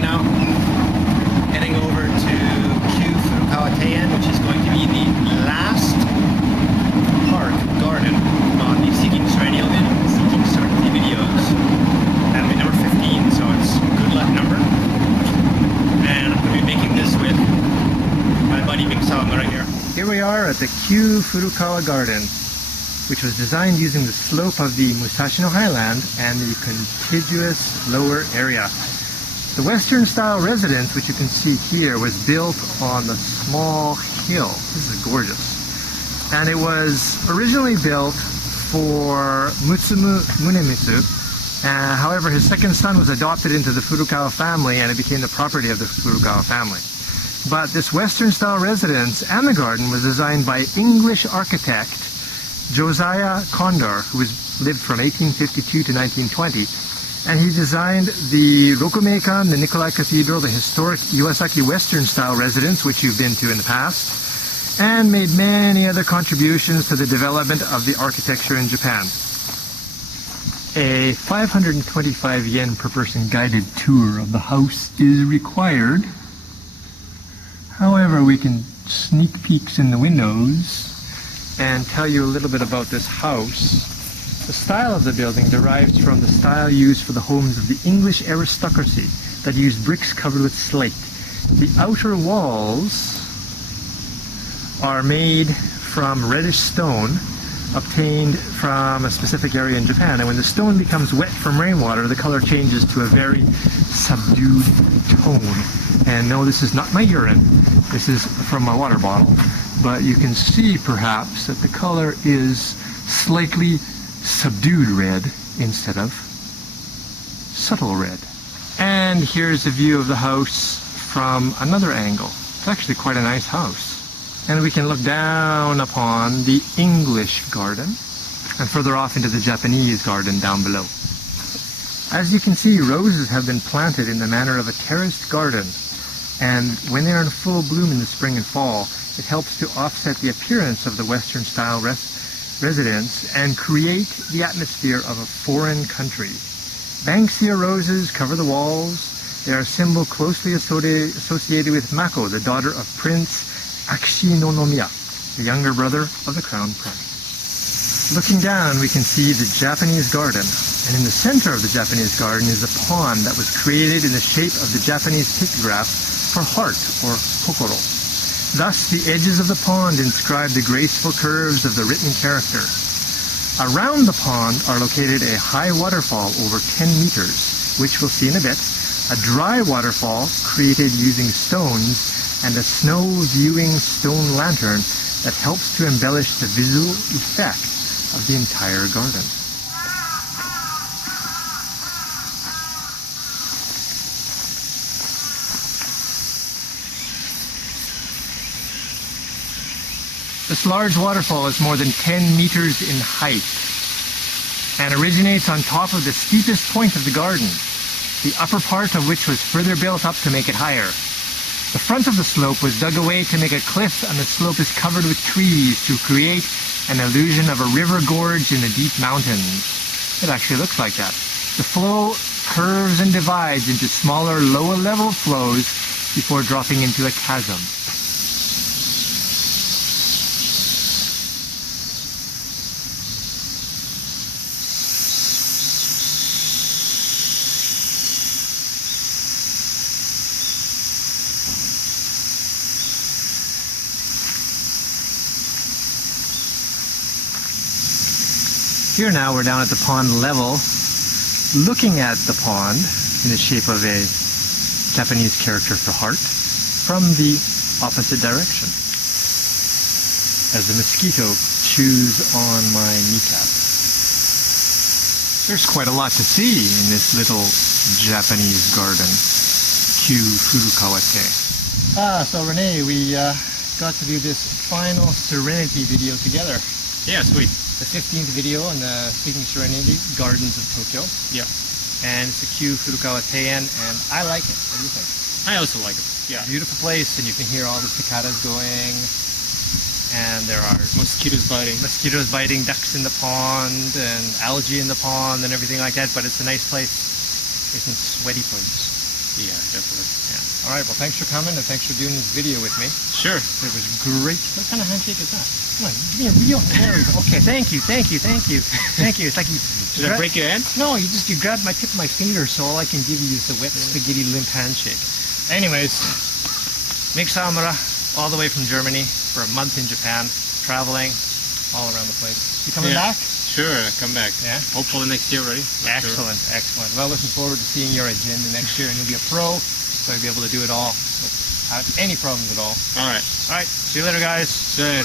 right now. Heading over to Kyu Furukawa Teien, which is going to be the last park garden on the Seeking Serenity videos. That'll be number 15, so it's a good luck number. And I'm going to be making this with my buddy Mig Sawamura here. Here we are at the Kyu Furukawa Garden, which was designed using the slope of the Musashino Highland and the contiguous lower area. The Western style residence, which you can see here, was built on the small hill. This is gorgeous. And it was originally built for Mutsumu Munemitsu. However, his second son was adopted into the Furukawa family and it became the property of the Furukawa family. But this Western style residence and the garden was designed by English architect Josiah Condor, who lived from 1852 to 1920, and he designed the Rokumeikan, the Nikolai Cathedral, the historic Iwasaki Western style residence, which you've been to in the past, and made many other contributions to the development of the architecture in Japan. A 525 yen per person guided tour of the house is required. However, we can sneak peeks in the windows and tell you a little bit about this house. The style of the building derives from the style used for the homes of the English aristocracy that used bricks covered with slate. The outer walls are made from reddish stone obtained from a specific area in Japan, and when the stone becomes wet from rainwater, the color changes to a very subdued tone. And no, this is not my urine, this is from my water bottle. But you can see perhaps that the color is slightly subdued red instead of subtle red. And here's a view of the house from another angle. It's actually quite a nice house. And we can look down upon the English garden and further off into the Japanese garden down below. As you can see, roses have been planted in the manner of a terraced garden. And when they are in full bloom in the spring and fall, it helps to offset the appearance of the Western style residence and create the atmosphere of a foreign country. Banksia roses cover the walls. They are a symbol closely associated with Mako, the daughter of Prince Akishinonomiya, the younger brother of the Crown Prince. Looking down, we can see the Japanese garden, and in the center of the Japanese garden is a pond that was created in the shape of the Japanese pictograph for heart, or kokoro. Thus, the edges of the pond inscribe the graceful curves of the written character. Around the pond are located a high waterfall over 10 meters, which we'll see in a bit, a dry waterfall created using stones, and a snow viewing stone lantern that helps to embellish the visual effect of the entire garden. This large waterfall is more than 10 meters in height and originates on top of the steepest point of the garden, the upper part of which was further built up to make it higher. The front of the slope was dug away to make a cliff, and the slope is covered with trees to create an illusion of a river gorge in the deep mountains. It actually looks like that. The flow curves and divides into smaller, lower level flows before dropping into a chasm. Here now we're down at the pond level, looking at the pond in the shape of a Japanese character for heart from the opposite direction, as the mosquito chews on my kneecap. There's quite a lot to see in this little Japanese garden, Kyu Furukawa Teien. So Renee, we got to do this final Serenity video together. Yeah, sweet. The 15th video on the Seeking Serenity Gardens of Tokyo. Yeah. And it's the Kyu Furukawa Teien, and I like it. What do you think? I also like it. Yeah. Beautiful place, and you can hear all the cicadas going, and there are Mosquitoes biting. ducks in the pond, and algae in the pond, and everything like that, but it's a nice place. It's a sweaty place. Yeah, definitely. Yeah. All right. Well, thanks for coming and thanks for doing this video with me. Sure. It was great. What kind of handshake is that? Come on, give me a real. There we go. Okay. Thank you. Thank you. Thank you. Thank you. It's like you. Did I break your hand? No, you grabbed my tip of my finger, so all I can give you is the wet spaghetti limp handshake. Anyways, Mig Sawamura, all the way from Germany for a month in Japan, traveling all around the place. You coming back? Sure, come back. Yeah. Hopefully next year already. Excellent, excellent. Well, looking forward to seeing your agenda next year, and you'll be a pro, so you'll be able to do it all without any problems at all. All right. All right. See you later, guys. Sure.